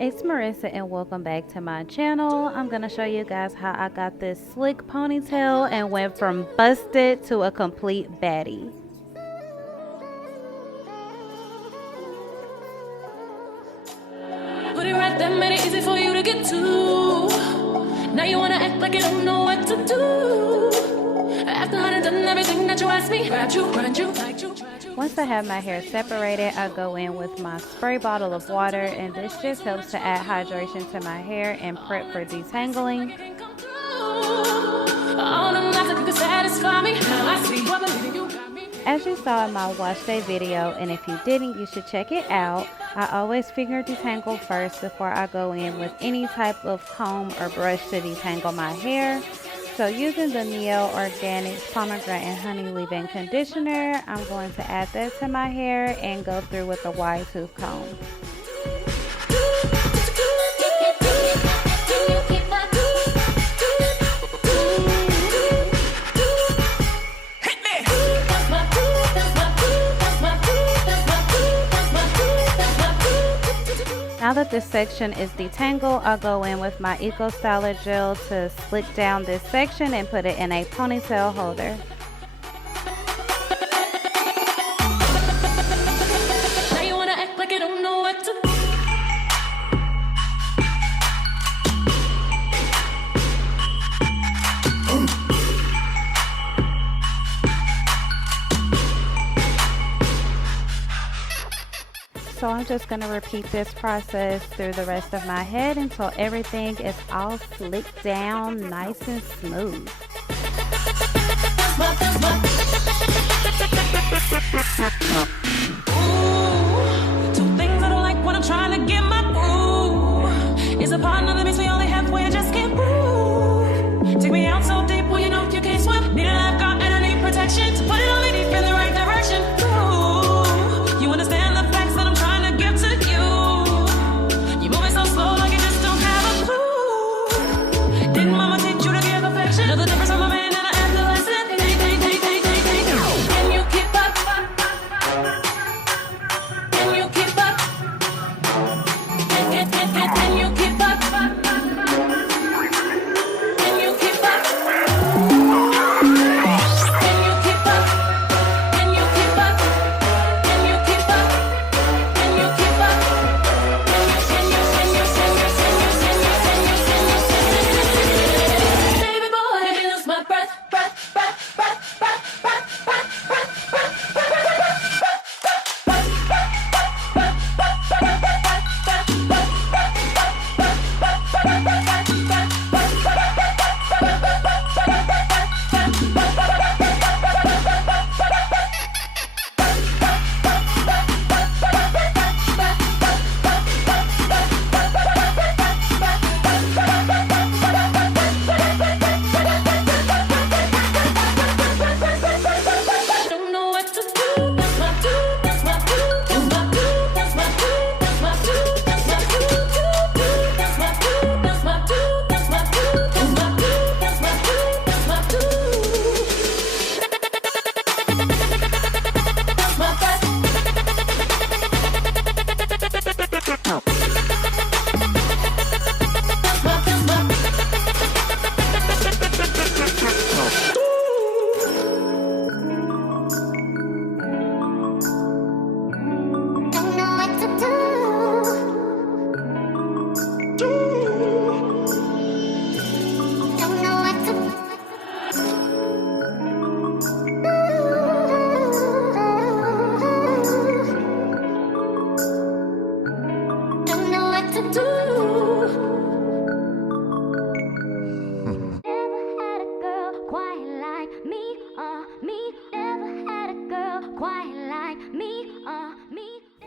It's Marissa and welcome back to my channel. I'm going to show you guys how I got this slick ponytail and went from busted to a complete baddie. Put it right there, made it easy for you to get to. Now you wanna act like you don't know what to do. After I done everything that you asked me, grabbed you, grind you, liked you. Once I have my hair separated, I go in with my spray bottle of water, and this just helps to add hydration to my hair and prep for detangling. As you saw in my wash day video, and if you didn't, you should check it out, I always finger detangle first before I go in with any type of comb or brush to detangle my hair. So using the Neo Organics Pomegranate and Honey Leave-In Conditioner, I'm going to add that to my hair and go through with a wide tooth comb. Now that this section is detangled, I'll go in with my Eco Styler gel to slick down this section and put it in a ponytail holder. Now you wanna act like you don't know what to do. So I'm just going to repeat this process through the rest of my head until everything is all slicked down, nice and smooth. Ooh, two things I don't like when I'm trying to get my groove. Is a partner that makes me only halfway, I just can't prove. Take me out so deep, well you know you can't swim. Need a lifeguard and I need protection to put it on me deep in the right direction. Ooh, you understand the facts that I'm trying to give to you. You moving so slow like you just don't have a clue. Didn't mama teach you to give affection? Know the difference from a man and an adolescent. Can you keep up? Can you keep up? Can you keep up? Can you keep up? Can you keep up? Can you keep up? Can you keep up? Can you keep up? Can you keep up? Baby boy, let me lose my breath.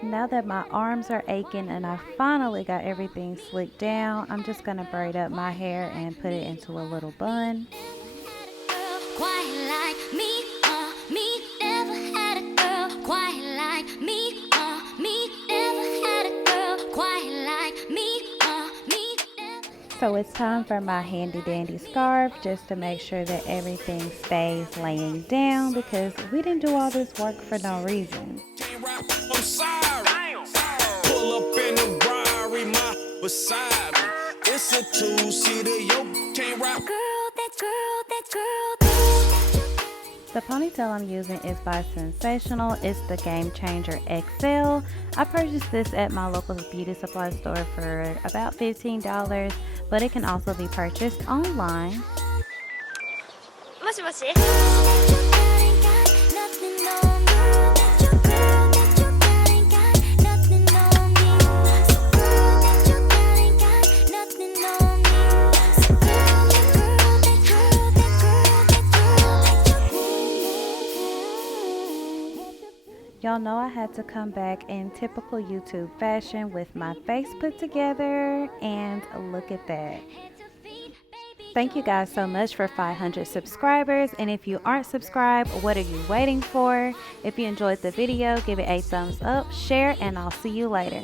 Now that my arms are aching and I finally got everything slicked down, I'm just going to braid up my hair and put it into a little bun. So it's time for my handy dandy scarf, just to make sure that everything stays laying down, because we didn't do all this work for no reason. Pull up in the Rari, my beside me. It's a two-seater, yo, can't rock. The ponytail I'm using is by Sensationnel. It's the Game Changer XL. I purchased this at my local beauty supply store for about $15, but it can also be purchased online. もしもし Y'all know I had to come back in typical YouTube fashion with my face put together, and look at that. Thank you guys so much for 500 subscribers, and if you aren't subscribed, what are you waiting for? If you enjoyed the video, give it a thumbs up, share, and I'll see you later.